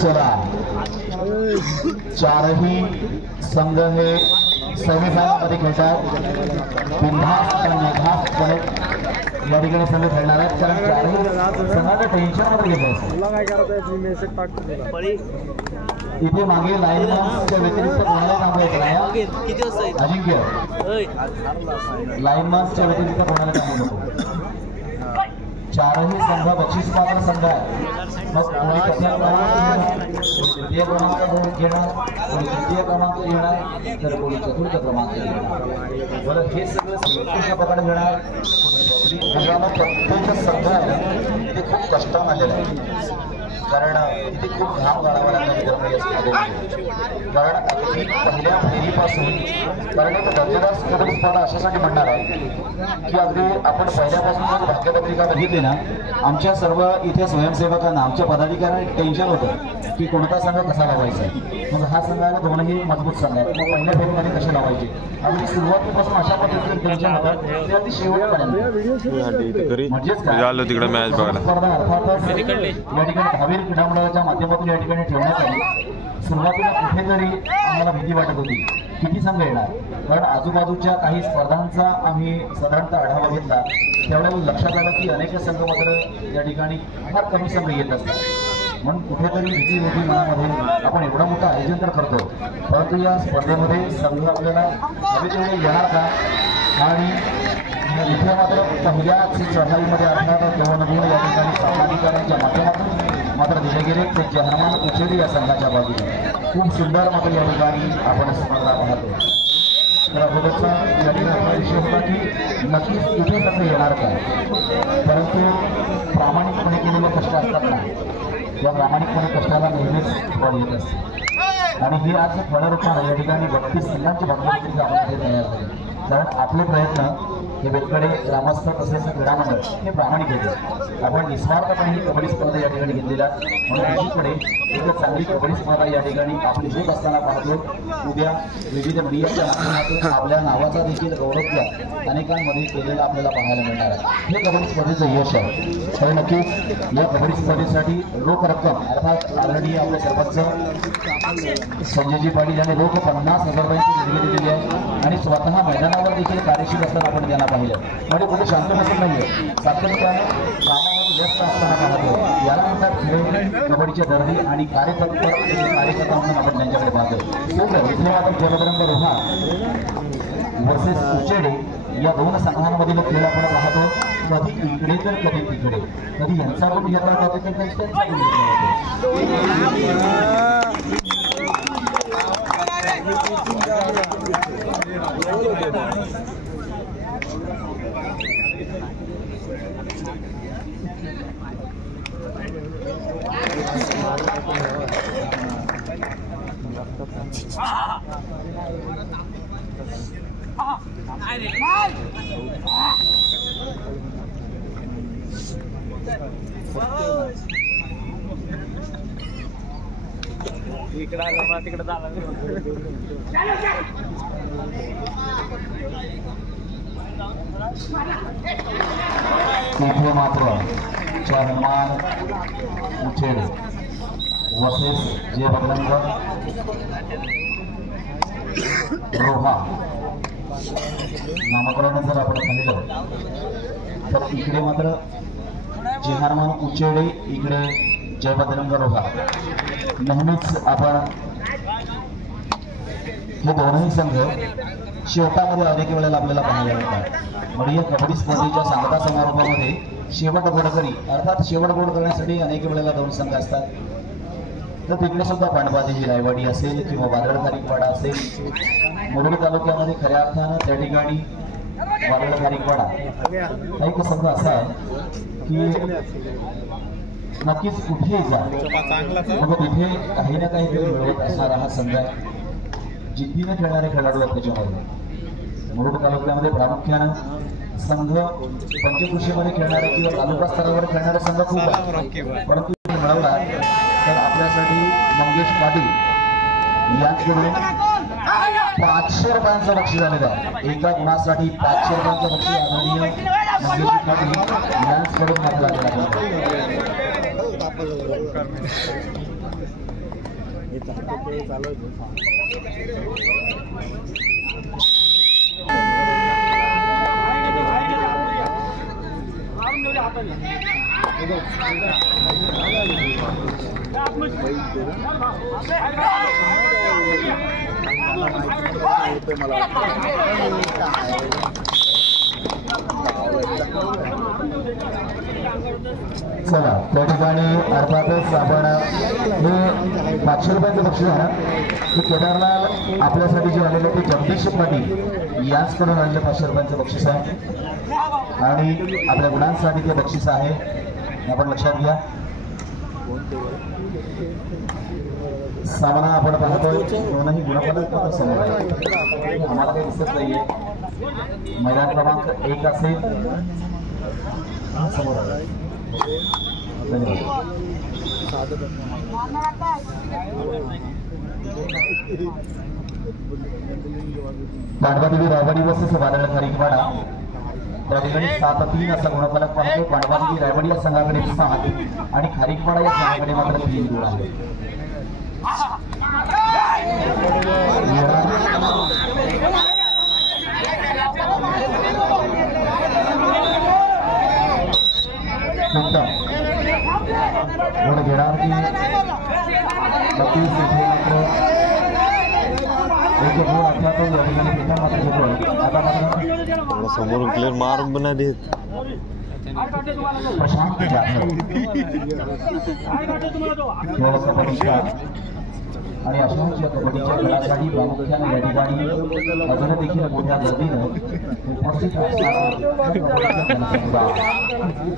चला चारही संघ हे सेमीफायनल मध्ये खेळतात. बिनधास्तपणे या ठिकाणी संघ खेळणार आहेत, कारण चारही संघांना टेन्शन मध्ये घेतलं. इथे मागे लाईनमॅनच्या व्यतिरिक्त कोणाला काम आहे? अजिंक्य लाईनमॅनच्या व्यतिरिक्त कोणाला काम नको. चारही संघ बक्षीस पात्र संघ आहे. मग कोणी कशा तृतीय क्रमांक घेणार, कोणी तृतीय क्रमांक घेणार, तर कोणी चतुर्थ क्रमांक घेणार. बरं, हे सगळं कशा प्रकारे घेणार? प्रत्येक संघ आहे ते खूप कष्टाने आलेलं आहे, कारण इथे खूप घाम गाळावा लागला मित्रांनो. कारण अगदी पहिल्या फेरीपासून, कारण एक दर्जेदार कबड्डी स्पर्धा अशासाठी म्हणणार आहे की अगदी आपण पहिल्यापासून जर भाग्यपत्रिका बघितली ना, आमच्या सर्व इथे स्वयंसेवकांना, आमच्या पदाधिकाऱ्यांना टेन्शन होतं की कोणता संघ कसा लावायचा. मग हा संघाला दोनही मजबूत संघ आहेत, मग पहिल्या फेरीमध्ये कसे लावायचे, अगदी सुरुवातीपासून अशा पद्धतीने टेन्शन होतं ते अगदी शेवटपर्यंत. म्हणजेच तिकडे मॅच बघायला स्पर्धा अर्थातच या ठिकाणी भावी क्रीडा मंडळाच्या माध्यमातून या ठिकाणी ठेवण्यात आली. सुरुवातीला कुठेतरी आम्हाला भीती वाटत होती किती संघ येणार, कारण आजूबाजूच्या काही स्पर्धांचा आम्ही साधारणतः आढावा घेतला. त्यावेळेला लक्षात आलं की अनेक संघ मात्र या ठिकाणी फार कमी संघ येत असतात. म्हणून कुठेतरी भीती होती मनामध्ये. आपण एवढं मोठं आयोजन तर करतो, परंतु या स्पर्धेमध्ये संघ आपल्याला हवे तेवढे येणार का? आणि इथे मात्र पहिल्याच चढाईमध्ये अर्थात दोन गुण या ठिकाणी सामाजिकांच्या माध्यमातून मात्र दिले गेले. ते जहरमान उचेडी या संघाच्या बाजूने खूप सुंदर मात्र या ठिकाणी आपण स्पर्धा पाहतो. तर अगोदरचा या ठिकाणी आपला विषय होता की नक्कीच कुठे संघ येणार का, परंतु प्रामाणिकपणे केलेले कष्ट असतात ना, या प्रामाणिकपणे कष्टाला नेहमीच फळ येत असते. आणि हे आज फळरूपाने या ठिकाणी 32 संघांची भागवत आपण तयार झाली. कारण आपले प्रयत्न हे बेलकडे ग्रामस्थ तसेच क्रीडा मंडळ हे प्रामाणिक होते. आपण निस्वार्थपणे ही कबड्डी स्पर्धा या ठिकाणी घेतलेला, म्हणून दुसरीकडे एक चांगली कबड्डी स्पर्धा या ठिकाणी आपली होत असताना पाहतो. उद्या विविध मीडियाच्या माध्यमातून आपल्या नावाचा देखील गौरव अनेकांमध्ये केलेला आपल्याला पाहायला मिळणार आहे. हे कबड्डी स्पर्धेचं यश आहे. तर नक्कीच या कबड्डी स्पर्धेसाठी रोख रक्कम अर्थात ऑलरेडी आपले सरपंच संजयजी पाटील यांनी रोख 50,000 रुपयांची देणगी दिलेली आहे. आणि स्वतः मैदानावर देखील कार्यशील असताना आपण त्यांना पाहिलं, म्हणजे कुठे शांत बसत नाहीये, सातत्याने कामामध्ये व्यस्त असताना पाहतो. याला म्हणतात खेळ कबड्डीच्या दर्दी आणि कार्यतत्पर कार्यकर्ता म्हणून आपण त्यांच्याकडे पाहतो. इथले मात्र जयभद्रंग रोहा वर्सेस उचेडे या दोन संघांमधील खेळ आपण पाहतो. कधी इकडे तर कधी तिकडे, कधी यांचा गुण घेतला जातो तर कधी त्यांचा गुण इकडे आलं मला तिकडे झालं. इथे मात्र जहरमान उचेडी वर्सेस जयभद्रंग रोहा नामकरण जर आपण पाहिलं तर इकडे मात्र जहरमान उचेडी, इकडे जयभद्रंग रोहा. नेहमीच आपण हे दोनही संघ शेवटामध्ये अनेक वेळेला आपल्याला पाहायला मिळतात. म्हणजे या कबड्डी स्पर्धेच्या सांगता समारोहामध्ये शेवट गोड करी अर्थात शेवट गोड करण्यासाठी अनेक वेळेला दोन संघ असतात. तर तिकडे सुद्धा पांडवादेवी रायवाडी असेल किंवा वादळ खारीकवाडा असेल, मुरुड तालुक्यामध्ये खऱ्या अर्थानं त्या ठिकाणी वादळ खारीकवाडा हा एक संघ असा आहे की नक्कीच कुठेही जा मग तिथे काही ना काहीतरी मिळत असणारा हा संघ आहे. जिद्दीने खेळणारे खेळाडू आहेत त्याच्यामध्ये. मुरुड तालुक्यामध्ये प्रामुख्यानं संघ पंचकृषीमध्ये खेळणारे किंवा तालुका स्तरावर खेळणारे संघ खूप आहेत, परंतु मिळवला तर आपल्यासाठी मंगेश पाटील यांच्याकडून 500 रुपयांचं बक्षीस झालेलं आहे. एका गुणासाठी 500 रुपयांचं बक्षीस आदरणीय मंगेशी पाटील यांच्याकडून मात्र लागला चला त्या ठिकाणी अर्थातच आपण हे 500 रुपयांचं बक्षीस आहे की केदारलाल आपल्यासाठी जे आलेले ते जगदीश पाटील याचकडून आलेलं 500 रुपयांचं बक्षीस आहे आणि आपल्या गुणांसाठी ते बक्षीस आहे आपण लक्षात घ्या. सामना आपण पाहतोय दोनही गुणफलक समोर आहे आम्हाला काही दिसत नाहीये. मैदान क्रमांक 1 असेल समोर आहे. पांडवादेवी रायवाडी वर्सेस वादळ खारीकवाडा त्या ठिकाणी 7-3 असा गुणफलक पाहतो. पांडवादेवी रायवाडी या संघाकडे 7 आणि खारीकवाडा या संघाकडे मात्र 3 गुण आहेत. गुण घेणार की 32 इथे मात्र एक गुण असला तो या ठिकाणी पिता मात्र घेतोय. आता मात्र समोरून क्लिअर मारून पण नाही देत. प्रशांत जाधव खेळ कबड्डीच्या आणि अशाच या कबड्डीच्या खेळासाठी प्रामुख्याने या ठिकाणी अजून देखील मोठ्या गर्दीनं उपस्थित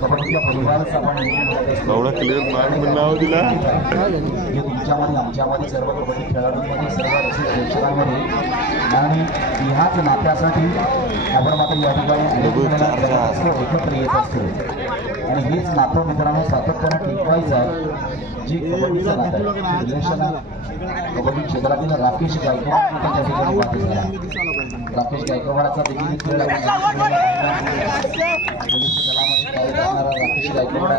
कबड्डीच्या परिवाराचा आपण एवढा क्लिअर मारून नाव दिला हे तुमच्यामध्ये आमच्यामध्ये सर्व कबड्डी खेळाडूंमध्ये सर्व रसिक प्रेक्षकांमध्ये आणि ह्याच नात्यासाठी आपण मात्र या ठिकाणी एकत्र येत असतो आणि हेच नातं मित्रांनो सातत्यानं टिकवायचं आहे. जी कबड्डीचं नातं आहे रिलेशन कबड्डी क्षेत्रातील राकेश गायकवाड त्या ठिकाणी बातमी झाला. राकेश गायकवाडाचा देखील खेळ राकेश गायकवाड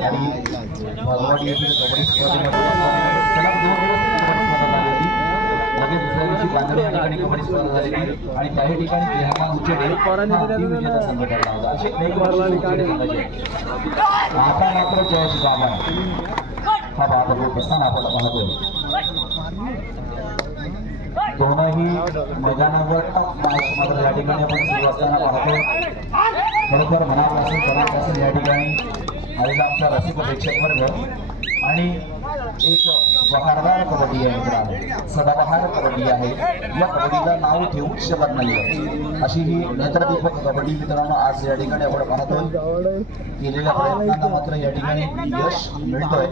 आणि भगवाडी येथील कबड्डी स्पर्धेमध्ये लगेच दुसऱ्या दिवशी बांधणी या ठिकाणी कबड्डी स्पर्धा झालेली आणि काही ठिकाणी बिहार उच्चडे विजेता संघ ठरला होता. असे आता मात्र जयेश बाबा हा बाद होत असताना आपण पाहतोय दोनही मैदानावर मॅच मात्र या ठिकाणी आपण सुरू असताना पाहतोय. खरोखर मनापासून मनापासून या ठिकाणी आलेला आमचा रसिक प्रेक्षक वर्ग आणि एक बहारदार कबड्डी आहे मित्रांनो, सदाबहार कबड्डी आहे. या कबड्डीला नाव ठेवूच शकत नाहीये अशी ही नेत्रदीपक कबड्डी मित्रांनो आज या ठिकाणी आपण पाहतोय. केलेल्या प्रयत्नांना मात्र या ठिकाणी यश मिळतोय.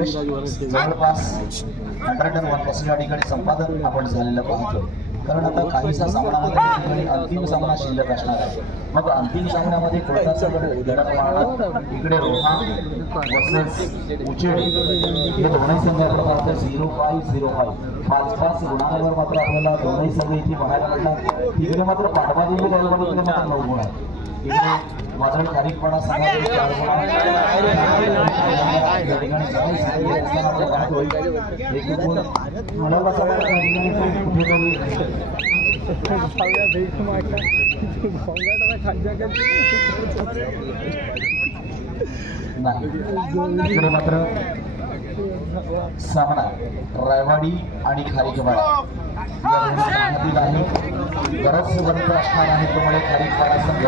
यश जवळपास 101% या ठिकाणी संपादन आपण झालेलं पाहतोय. कारण आता काहीसा सामन्यामध्ये या ठिकाणी अंतिम सामना शिल्लक असणार आहे. मग अंतिम सामन्यामध्ये कोणताचा लढत राहणार. इकडे रोहा वर्सेस उचेडे हे दोन्ही संघ आपण पाहतो 0-5-0-5 5-5 गुणांवर मात्र आपल्याला दोन्ही संघ इथे पाहायला मिळतात. तिकडे मात्र पांडवादेवी रायवाडीकडे मात्र 9 गुण आहेत. इकडे वादळ खारीकवाडा संघाकडे 4 गुण आहेत. या ठिकाणी आपण पाहतोय एक गुण मला असं नाही. इकडे मात्र सामना रायवाडी आणि खारीकवाडा आहे. गरज बनत असणार आहे त्यामुळे खारीकवाडा संघ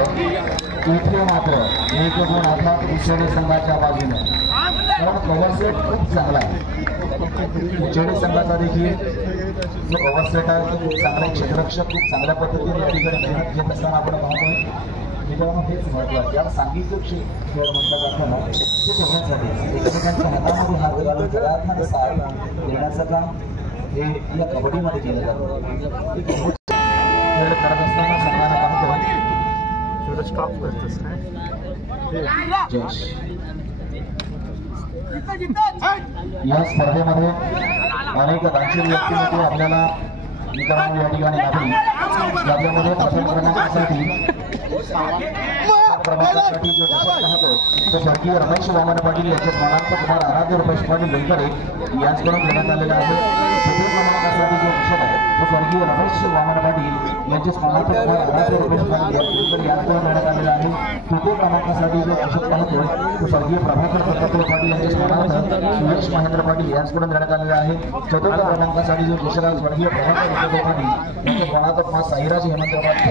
इथे मात्र एक गुण आता उचेडे संघाच्या बाजूने. कारण कव्हर सेट खूप चांगला आहे. उचेडे संघाचा देखील जो कव्हर सेट आहे तो खूप चांगला क्षेत्ररक्षक खूप चांगल्या पद्धतीने या ठिकाणी मेहनत घेत असताना आपण पाहतोय. मित्रांनो हेच महत्त्वाचं ज्याला सांघिक खेळ म्हटलं जातं ना ते ठेवण्यासाठी एकमेकांच्या हातामध्ये हात घालून प्रयत्नांना साथ देण्याचं काम हे या कबड्डीमध्ये केलं जातं. खेळ करत असताना संघाला पाहतोय जयेश या स्पर्धेमध्ये अनेक दानशील व्यक्तिमत्व आपल्याला मित्रांनो या ठिकाणी दाखवली याच्यामध्ये प्रथम क्रमांकासाठी जो राहतो तो स्वर्गीय रमेश वामन पाटील यांच्या स्मरणार्थ कुमार आराध्य रुपेश पाटील वेंकरे यांच्याकडून देण्यात आलेला आहे. तृतीय क्रमांकासाठी जो विषय आहे तो स्वर्गीय रमेश वामन पाटील यांच्या स्मरणार्थ कुमार आराध्य रुपेश पाटील वेंकरे यांच्याकडून देण्यात आलेला आहे. तृतीय क्रमांकासाठी जो विषय पाहतो तो स्वर्गीय प्रभाकर दत्तात्रय पाटील यांच्या स्मरणार्थ सुरेश महेंद्र पाटील यांच्याकडून देण्यात आलेला आहे. चतुर्थ क्रमांकासाठी जो विषय स्वर्गीय प्रभाकर दत्तात्रय पाटील यांच्या स्मरणार्थ कुमार साईराज हेमंत पाटील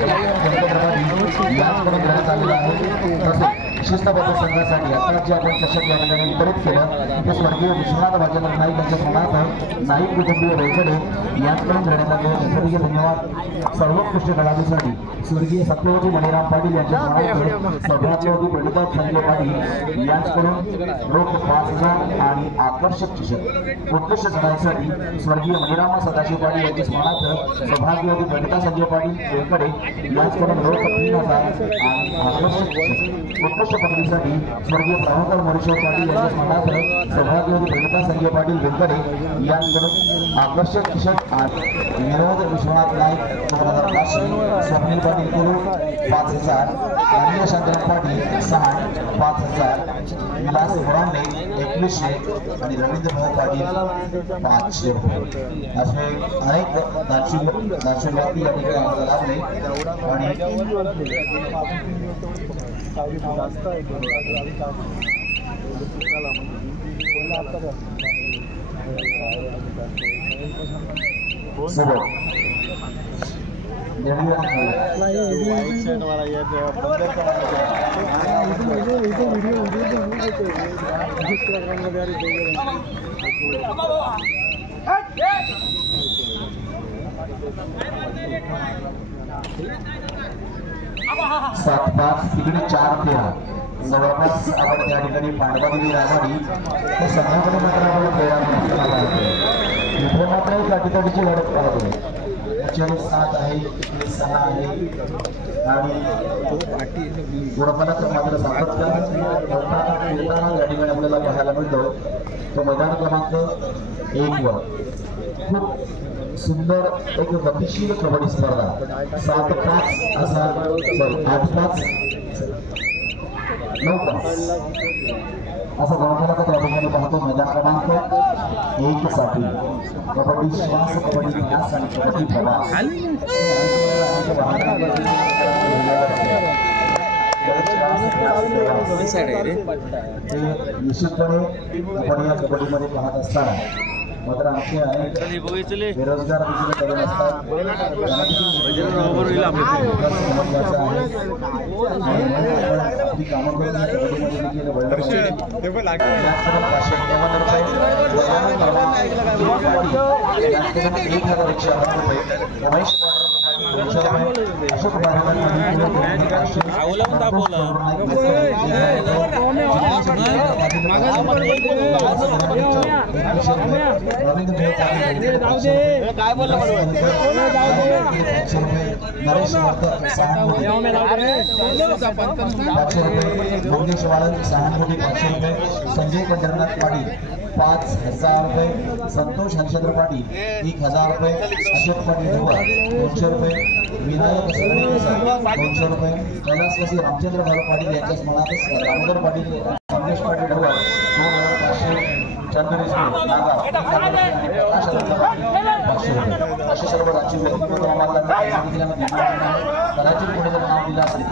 यांच्याकडून देण्यात आलेला आहे. तसेच शिस्तबद्ध संघासाठी आता जे आपण चषक या ठिकाणी वितरित केलं ते स्वर्गीय विश्वनाथ भाजप नाईक यांच्या स्मरणार्थ नाईक कुटुंबीय वेळकडे यांच्याकडून देण्यात आलेले धन्यवाद. सर्वोत्कृष्ट कलाविसाठी स्वर्गीय सत्यवती मणिराम पाटील यांच्या स्मरणार्थ सौभाग्यवती प्रणिता संजय पाटील यांच्याकडून रोख 5,000 आणि आकर्षक चषक. उत्कृष्ट सणासाठी स्वर्गीय मणिराम सदाशिव पाटील यांच्या स्मरणार्थ सौभाग्यवती प्रणिता संजय पाटील वेळकडे यांच्याकडून रोख 3,000 आणि आकर्षक चषक. उत्कृष्ट पदवीसाठी स्वर्गीय प्रभाकर मोरेश्वर पाटील यांच्या स्मरणार्थ सौभाग्यवती प्रणिता संजय पाटील वेंकरे यांच्याकडून आकर्षक चषक आणि विनोद विश्वनाथ नाईक 2005, स्वप्नील पाटील कुलू 5,000, अनिल शांतराम पाटील 6, 5,000, विलास बोरांडे 2,100 आणि रवींद्र भाऊ पाटील 500 रुपये. असे अनेक दानशूर व्यक्ती या ठिकाणी आम्हाला लाभले आणि सात 5 तिकडे 4-13 जवळपास आपण त्या ठिकाणी पांडवागिरी राहणारी ते संघाकडे मात्र आपण इथे मात्र एक अटीतटीची लढत पाहतो. 7 आहे, 6 आहे आणि गुणफलक मात्र सातत्याने या ठिकाणी आपल्याला पाहायला मिळतो. तो मैदान क्रमांक 1 वर खूप सुंदर एक गतिशील कबड्डी स्पर्धा 7-5 असा 8-5 9-5 असा गुणफलक त्या ठिकाणी पाहतो. मैदान क्रमांक 1 साठी कबड्डी श्वास, कबड्डी ध्यास आणि कबड्डी प्रवास निश्चितपणे आपण या कबड्डीमध्ये पाहत असताना मात्र आमचे अनेक बेरोजगार देखील तरुण असतात. आपली कामं करून या कबड्डीमध्ये देखील अशोक नरेश मंगेश वाळन सहानुभूती 500 रुपये. संजय पंढरनाथ पाटील 5,000 रुपये. संतोष हर्षेंद्र पाटील 1,000 रुपये. अशोक पाटील ढोवा 200 रुपये. विनायक 200 रुपये. कैलासवासी रामचंद्र भाऊ पाटील यांच्या स्मरणार्थ दामोदर पाटील संदेश पाटील ढोवा 2,500. चंद्रेश नागा 500 रुपये. असे सर्व राज्य व्यक्तिगत आम्हाला कदाचित कोणी जर नाव दिलं असेल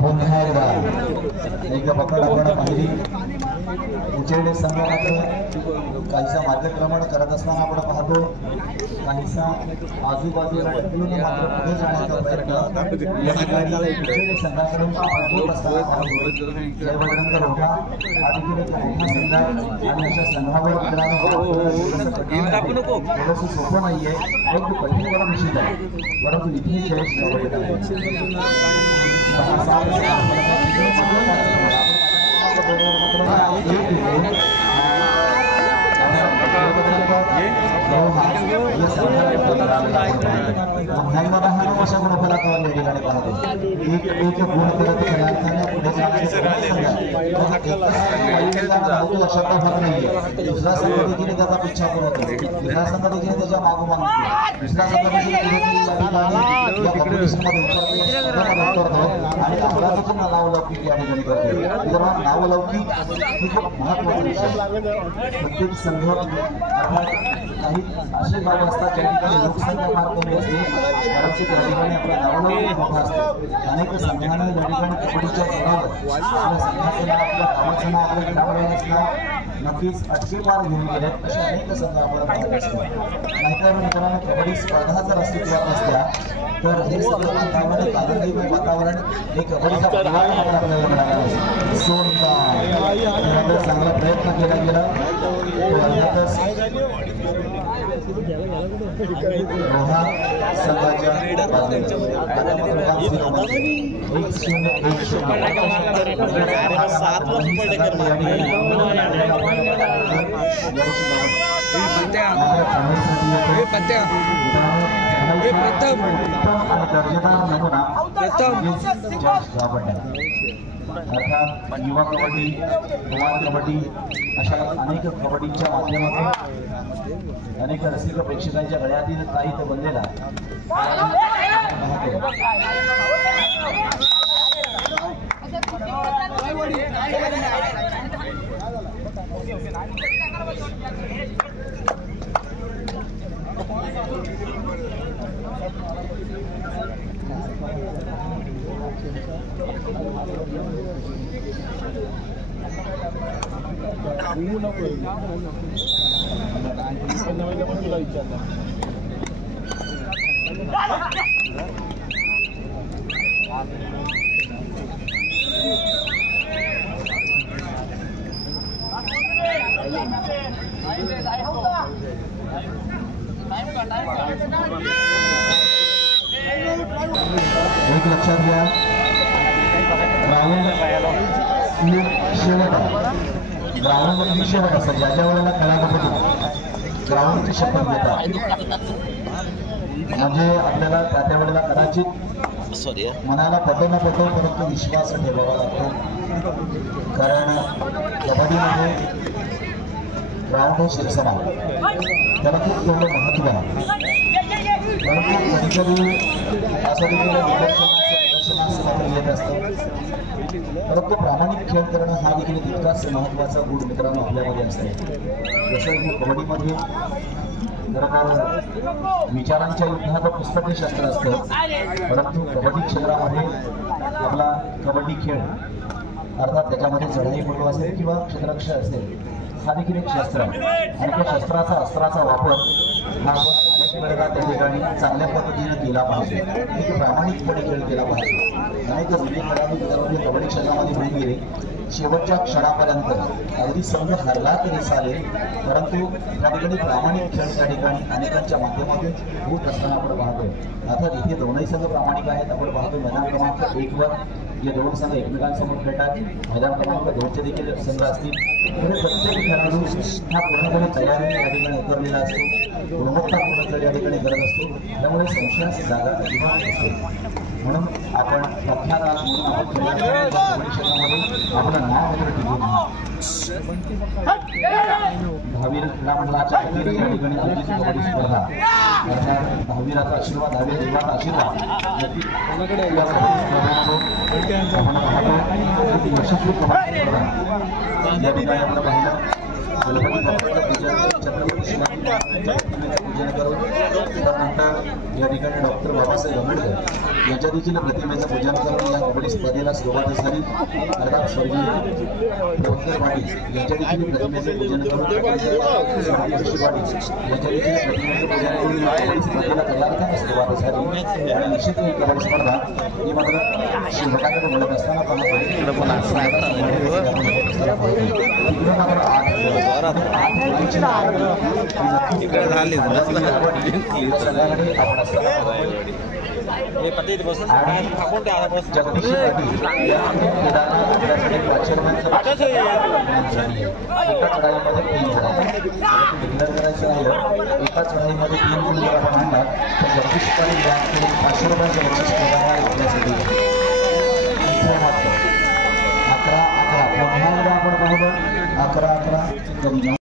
पुन्हा एकदा पकड आपण पाहिली. उचेडे संघ मात्र काहीसा मार्गक्रमण करत असताना आपण पाहतो. काहीसा आजूबाजूला ढकलून मात्र पुढे जाण्याचा प्रयत्न या ठिकाणी उचेडे संघाकडून होत असताना जयवडंकर होता आणि मोठा संघ आणि अशा संघावर थोडंसं सोपं नाहीये. एक कठीण करून निश्चित आहे, परंतु इथे जयेश पुन्हा एकदा 10 वर्षा गुणफलकावर या ठिकाणी पाहतो एक गुण करत खेळाडूंना पुढे जाण्याची लक्षात फरक नाहीये. दुसरा संघ देखील त्याचा पिच्छा करतो, दुसरा संघ देखील त्याच्या मागोमाग दुसरा संघ देखील या कॉम्पिटिशनमध्ये करतो आणि आपला देखील नावलौकिक या ठिकाणी करतो. तेव्हा नावलौकिक ही खूप महत्वाचा विषय. प्रत्येक संघ अर्थात काही असे गाव असतात ज्या ठिकाणी लोकसंख्या फार कमी असते, परंतु त्या ठिकाणी आपला नावलौकिक मोठा असतो. अनेक संघानं या ठिकाणी कबड्डीच्या जोरावर आपल्या संघाचं नाव, आपल्या गावाचं नाव, आपल्या खेळाडूंचं नाव नक्कीच अटके पार घेऊन गेले. अशा अनेक संघ आपण पाहत असतो. नाहीतर मित्रांनो कबड्डी स्पर्धा जर अस्तित्वात नसत्या तर हे सगळं त्यामध्ये आनंदीमय वातावरण हे कबड्डीचा परिवार आपल्याला मिळाला असतो. सोनका चांगला प्रयत्न केला गेला. अर्थातच रोहा संघाच्या दर्जेदार नमुना अर्थात युवा कबड्डी, कुमार कबड्डी अशा अनेक कबड्डीच्या माध्यमातून अनेक रसिक प्रेक्षकांच्या गळ्यातील काही तर बनलेला एक लक्षात घ्या, ग्राउंड शेवट असतात. ज्या वेळेला खेळाडू ग्राउंडची शपथ घेतात म्हणजे आपल्याला त्या वेळेला कदाचित मनाला पटो न पटो परंतु विश्वास ठेवावा लागतो. कारण कबड्डीमध्ये ग्राउंड हे शीर्षस्थान त्याला खूप तेवढं महत्त्व आहे. परंतु कधी कधी असं देखील निदर्शनास येत असतं. परंतु प्रामाणिक खेळ करणं हा देखील तितकाच महत्त्वाचा गुण मित्रांनो आपल्यामध्ये असते. जसं की कबड्डीमध्ये खरं विचारांच्या युद्धात पुस्तकी शस्त्र असतं, परंतु कबड्डी क्षेत्रामध्ये आपला कबड्डी खेळ अर्थात त्याच्यामध्ये चढाईपटू असेल किंवा क्षेत्ररक्षक असेल हा देखील एक शस्त्र आहे. आणि त्या शस्त्राचा अस्त्राचा वापर हा अनेक वेळेला त्या ठिकाणी चांगल्या पद्धतीने केला पाहिजे, एक प्रामाणिकपणे खेळ केला पाहिजे. अनेक जुने खेळाडू त्यामध्ये कबड्डी क्षेत्रामध्ये होऊन गेले. शेवटच्या क्षणापर्यंत अगदी संघ हरला तरी चालेल, परंतु त्या ठिकाणी प्रामाणिक खेळ त्या ठिकाणी अनेकांच्या माध्यमातून होत असताना आपण पाहतोय. आता इथे दोनही संघ प्रामाणिक आहेत. आपण पाहतो मैदान क्रमांक 1 वर जे दोन संघ एकमेकांसमोर खेळतात, मैदान क्रमांक 2 चे देखील संघ असतील. प्रत्येक खेळाडू हा पूर्णपणे तयारीने या ठिकाणी उतरलेला असतो, गुणवत्तापूर्ण खेळ या ठिकाणी करत असतो. त्यामुळे संशयास जागा अजिबात नसते. म्हणून आपण प्रख्यात आज म्हणून आपण क्षेत्रामध्ये आपलं नाव मात्र टिकून दहावीर क्रीडा मंडळाच्या वतीने या ठिकाणी आयोजित कबड्डी स्पर्धा अर्थात दहावीराचा आशीर्वाद, दहावी देवाचा आशीर्वाद आपण पाहतो. यशस्वी कबड्डी स्पर्धा या ठिकाणी आपण पाहिलं. गणपती बाप्पाचं पूजन, छत्रपती शिवाजी महाराजांच्या पूजन करून त्यानंतर या ठिकाणी डॉक्टर बाबासाहेब आंबेडकर यांच्या देखील प्रतिमेचं पूजन करून या कबड्डी स्पर्धेला सुरुवात झाली. अर्थात स्वर्गीय प्रफुल्ल पाटील यांच्या देखील प्रतिमेचं पूजन करून स्वर्गीय ऋषी पाटील यांच्या देखील प्रतिमेचं पूजन करून या कबड्डी स्पर्धेला तयारीने सुरुवात झाली. आणि निश्चित ही कबड्डी स्पर्धा ही मात्र शिवकाकडे बोलत असताना पाहतो आणि जगदीश पाटील यांनी केदारनाथ आपल्यासाठी वाचरमॅनचं बक्षीस झाली आहे. एका चढाईमध्ये 3 गुण डिक्लेअर करायचं राहिलं, एका चढाईमध्ये 3 गुण जर आपण आणलात तर जगदीश पाटील यांकडे 500 रुपयांचं बक्षीस केदारनाथ घेण्यासाठी इथे मात्र 11-11 पुन्हा एकदा आपण पाहिलं 11-11